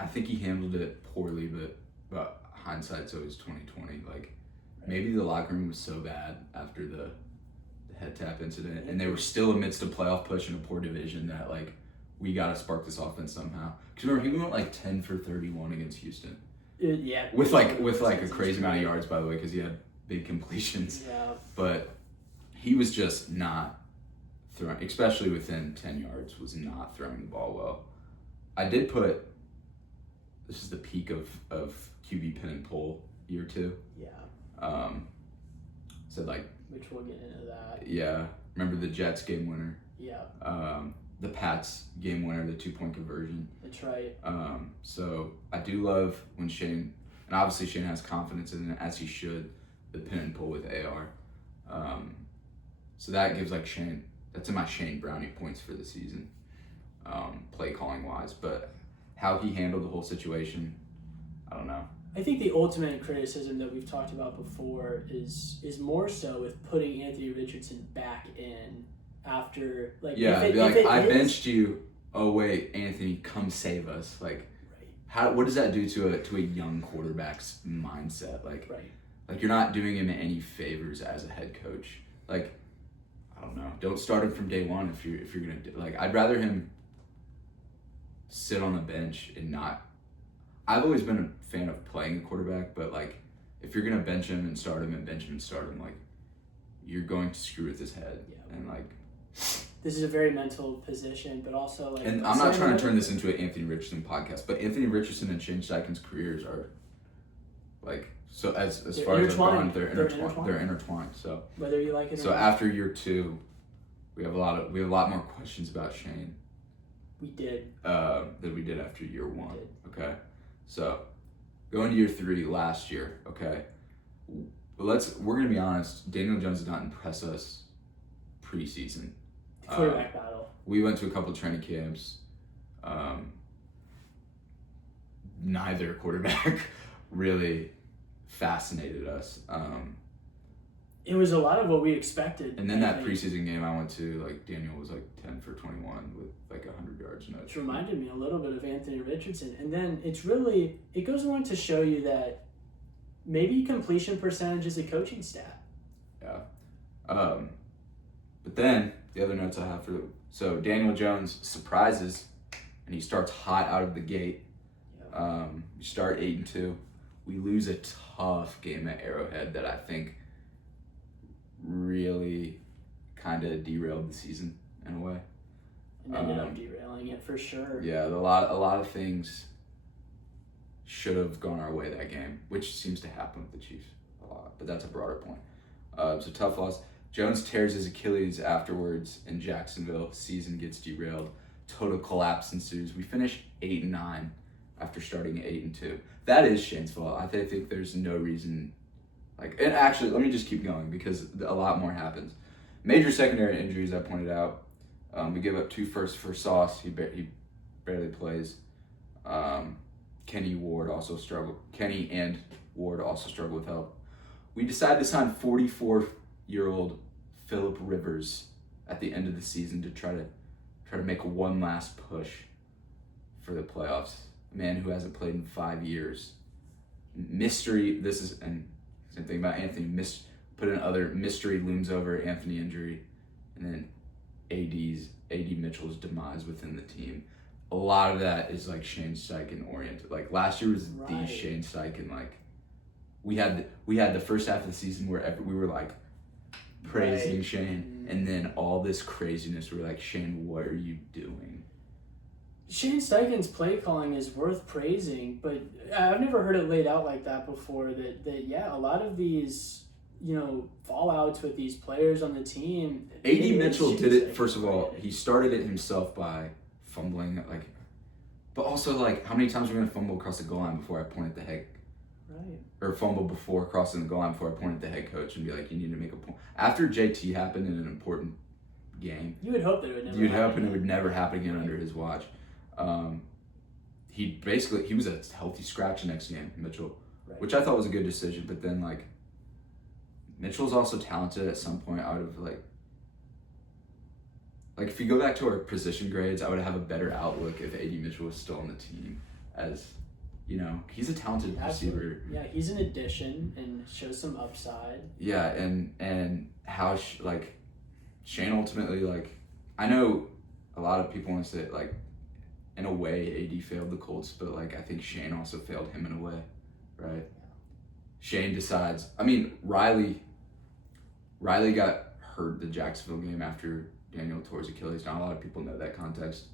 he handled it poorly, but hindsight's always 20/20. Like, maybe the locker room was so bad after the head tap incident, and they were still amidst a playoff push in a poor division, that, like, we got to spark this offense somehow. Because remember, he went like 10 for 31 against Houston. With a crazy amount of yards, by the way, because he had big completions. Yeah. But he was just not throwing, especially within 10 yards, was not throwing the ball well. I did put, this is the peak of QB pin and pull year 2. Yeah. So, like, which we'll get into that. Yeah. Remember the Jets game winner? Yeah. The Pats game winner, the 2-point conversion. That's right. So I do love when Shane, and obviously Shane has confidence in it, as he should, the pin and pull with AR. So that gives, like, Shane, that's in my Shane Brownie points for the season, play calling wise. But how he handled the whole situation, I don't know. I think the ultimate criticism that we've talked about before is more so with putting Anthony Richardson back in after, like, I benched you. Oh wait, Anthony, come save us. Like, what does that do to a young quarterback's mindset? Like, like, you're not doing him any favors as a head coach. Like, I don't know. Don't start him from day one if you're gonna do, like, I'd rather him sit on the bench and not. I've always been a fan of playing a quarterback, but, like, if you're gonna bench him and start him and bench him and start him, like, you're going to screw with his head. And, like, this is a very mental position, but also, like, and I'm not trying to turn this into an Anthony Richardson podcast, but Anthony Richardson and Shane Steichen's careers are, like, so as far as they're intertwined. So whether you like it or not. After year 2, we have a lot more questions about Shane. We did. Than we did after year 1. Okay. So, going to year 3 last year, okay? But we're going to be honest, Daniel Jones did not impress us preseason. Quarterback battle. We went to a couple training camps. Neither quarterback really fascinated us. It was a lot of what we expected. And then that preseason game I went to, like, Daniel was like 10 for 21 with like 100 yards. Which reminded me a little bit of Anthony Richardson. And then it goes on to show you that maybe completion percentage is a coaching stat. Yeah. But then the other notes I have so Daniel Jones surprises, and he starts hot out of the gate. Yeah. We start 8-2. We lose a tough game at Arrowhead that I think really kind of derailed the season in a way. And ended up derailing it for sure. Yeah, a lot of things should have gone our way that game, which seems to happen with the Chiefs a lot, but that's a broader point. So tough loss. Jones tears his Achilles afterwards in Jacksonville. Season gets derailed. Total collapse ensues. We finish 8-9 after starting 8-2. That is Shane's fault. I think there's no reason. Like, and actually, let me just keep going because a lot more happens. Major secondary injuries I pointed out. We give up 2 firsts for Sauce. He barely plays. Kenny and Ward also struggle with help. We decide to sign 44-year-old Phillip Rivers at the end of the season to try to make one last push for the playoffs. a man who hasn't played in 5 years. Mystery. This is and same thing about Anthony. Put in other mystery looms over Anthony injury, and then AD Mitchell's demise within the team. A lot of that is like Shane Steichen oriented. Like last year was the Shane Steichen. Like we had the first half of the season where we were like praising Shane, and then all this craziness. We're like, Shane, what are you doing? Shane Steichen's play calling is worth praising, but I've never heard it laid out like that before. That a lot of these, fallouts with these players on the team. AD Mitchell did it. First of all, he started it himself by fumbling, but also how many times are we gonna fumble across the goal line before I point at the head, right? Or fumble before crossing the goal line before I point at the head coach and be like, you need to make a point. After JT happened in an important game, you would hope that it would never. You'd hope it would never happen again under his watch. He was a healthy scratch next game, Mitchell, right. Which I thought was a good decision. But then Mitchell's also talented at some point. I would have if you go back to our position grades, I would have a better outlook if AD Mitchell was still on the team. As he's a talented receiver. Yeah, he's an addition and shows some upside. Yeah, and how Shane ultimately I know a lot of people want to say in a way AD failed the Colts, but I think Shane also failed him in a way, right? Yeah. Shane decides. I mean, Riley got hurt the Jacksonville game after Daniel tore his Achilles. Not a lot of people know that context.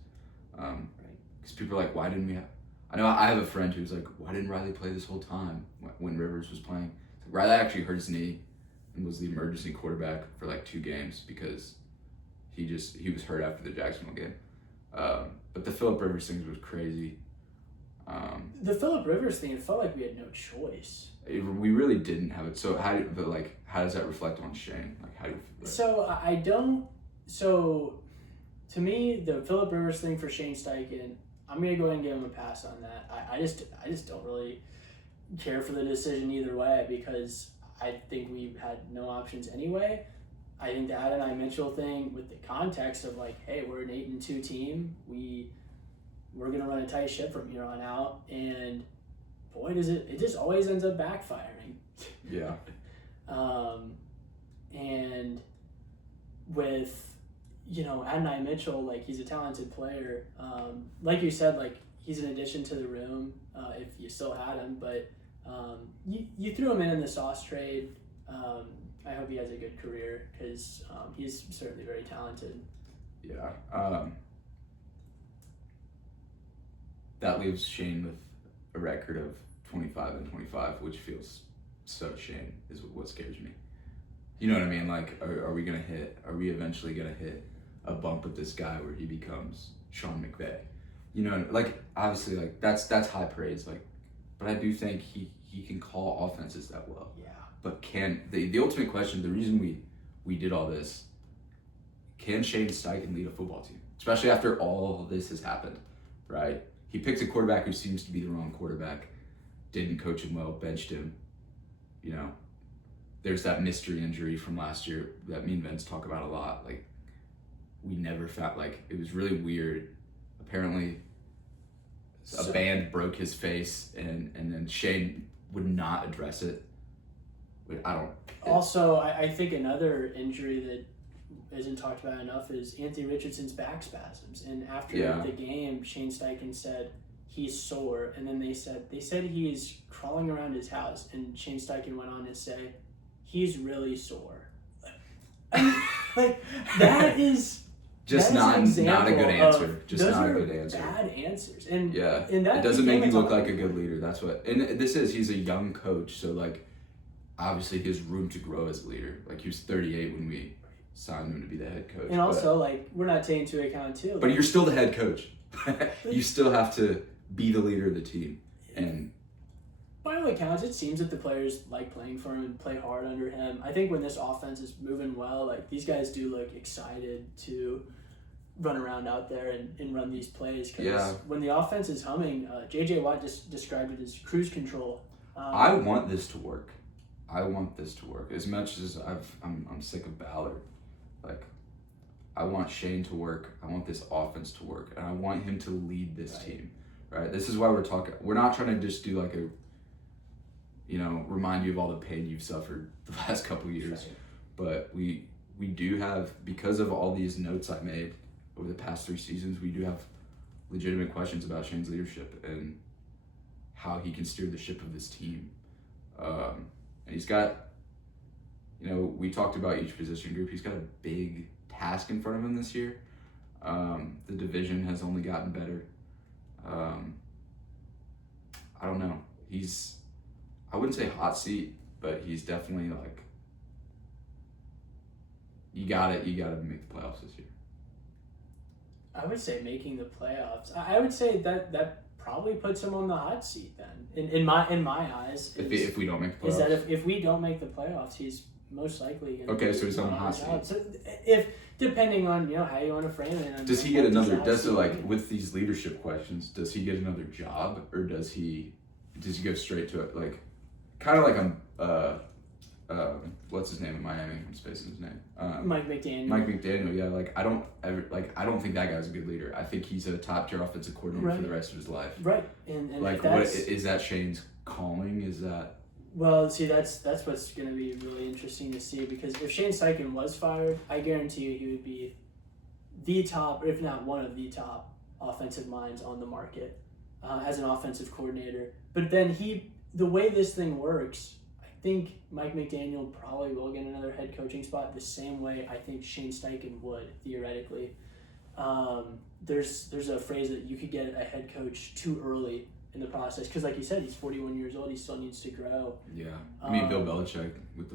Because people are like, why didn't we have... I know I have a friend who's like, why didn't Riley play this whole time when Rivers was playing? Riley actually hurt his knee and was the emergency quarterback for 2 games because he was hurt after the Jacksonville game. But the Phillip Rivers thing was crazy. The Phillip Rivers thing, it felt like we had no choice. We really didn't have it. So how does that reflect on Shane? How do you feel? So to me, the Phillip Rivers thing for Shane Steichen, I'm gonna go ahead and give him a pass on that. I just don't really care for the decision either way because I think we had no options anyway. I think the Adonai Mitchell thing with the context of hey, we're an 8-2 team. We're gonna run a tight ship from here on out, and boy, does it just always ends up backfiring. Yeah. And with Adonai Mitchell, he's a talented player. Like you said, he's an addition to the room if you still had him, but you threw him in the Sauce trade. I hope he has a good career because he's certainly very talented. Yeah. That leaves Shane with a record of 25-25, which feels so Shane is what scares me. You know what I mean? Are we eventually gonna hit a bump with this guy where he becomes Sean McVay? Obviously that's high praise. But I do think he can call offenses that well. Yeah. But can the ultimate question, the reason we did all this, can Shane Steichen lead a football team? Especially after all this has happened, right? He picked a quarterback who seems to be the wrong quarterback, didn't coach him well, benched him. There's that mystery injury from last year that me and Vince talk about a lot. We never found, it was really weird. Apparently, a band broke his face, and then Shane would not address it. I think another injury that isn't talked about enough is Anthony Richardson's back spasms. And after the game, Shane Steichen said he's sore, and then they said he's crawling around his house, and Shane Steichen went on to say he's really sore. That is just not a good answer. Just not a good answer. Bad answers, and yeah, that it doesn't make you look like a good leader. That's what. And he's a young coach, so obviously he has room to grow as a leader. He was 38 when we signed him to be the head coach. And also, we're not taking into account too. But you're still the head coach. You still have to be the leader of the team. And by all accounts, it seems that the players like playing for him and play hard under him. I think when this offense is moving well, these guys do look excited to run around out there and run these plays. Because when the offense is humming, J.J. Watt just described it as cruise control. I want this to work. As much as I'm sick of Ballard. I want Shane to work. I want this offense to work, and I want him to lead this team, right? This is why we're talking. We're not trying to just do like a, remind you of all the pain you've suffered the last couple years. Right. But we do have, because of all these notes I made over the past 3 seasons, we do have legitimate questions about Shane's leadership and how he can steer the ship of this team. And he's got, we talked about each position group. He's got a big task in front of him this year. The division has only gotten better. I don't know. I wouldn't say hot seat, but he's definitely like, you gotta make the playoffs this year. I would say making the playoffs. I would say that probably puts him on the hot seat then. In my eyes. If we don't make the playoffs. Is that if we don't make the playoffs, he's most likely going to Okay, so he's on the hot seat. So if depending on how you want to frame it. Does he get another? With these leadership questions, does he get another job, or does he go straight to it? Like, kind of like what's his name in Miami? I'm spacing his name. Mike McDaniel. Mike McDaniel. Yeah, I don't think that guy's a good leader. I think he's a top tier offensive coordinator for the rest of his life. Right, and like, what is that? Shane's calling? Is that? Well, see, that's what's going to be really interesting to see, because if Shane Steichen was fired, I guarantee you he would be the top, if not one of the top offensive minds on the market as an offensive coordinator. But then the way this thing works, I think Mike McDaniel probably will get another head coaching spot the same way I think Shane Steichen would, theoretically. There's a phrase that you could get a head coach too early in the process, because like you said, he's 41 years old. He still needs to grow. Yeah, I mean, Bill Belichick with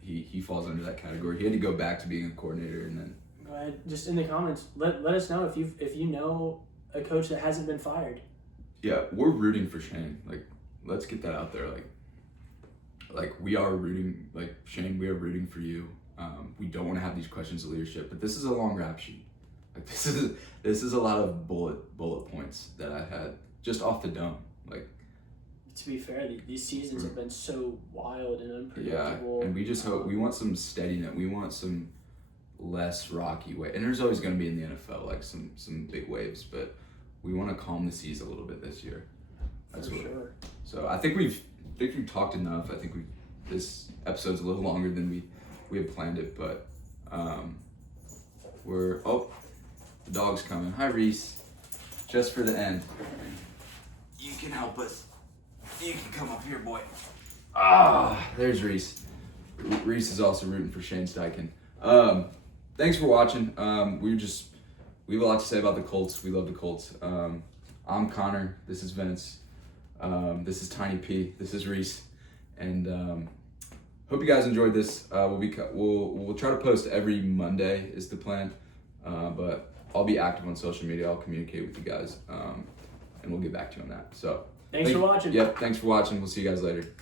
he falls under that category. He had to go back to being a coordinator, and then. Go ahead, just in the comments, let us know if you know a coach that hasn't been fired. Yeah, we're rooting for Shane. Like, let's get that out there. Like we are rooting. Like, Shane, we are rooting for you. We don't want to have these questions of leadership, but this is a long rap sheet. Like, this is a lot of bullet points that I had. Just off the dome, like. To be fair, these seasons have been so wild and unpredictable. Yeah, and we just hope we want some steadiness. We want some less rocky way. And there's always going to be in the NFL like some big waves, but we want to calm the seas a little bit this year. That's for sure. So I think we've talked enough. I think this episode's a little longer than we had planned it, but the dog's coming. Hi, Reese. Just for the end. You can help us. You can come up here, boy. There's Reese. Reese is also rooting for Shane Steichen. Thanks for watching. We have a lot to say about the Colts. We love the Colts. I'm Connor. This is Vince. This is Tiny P. This is Reese. And hope you guys enjoyed this. We'll try to post every Monday is the plan. But I'll be active on social media. I'll communicate with you guys. And we'll get back to you on that. So thanks for watching. Yep, thanks for watching. We'll see you guys later.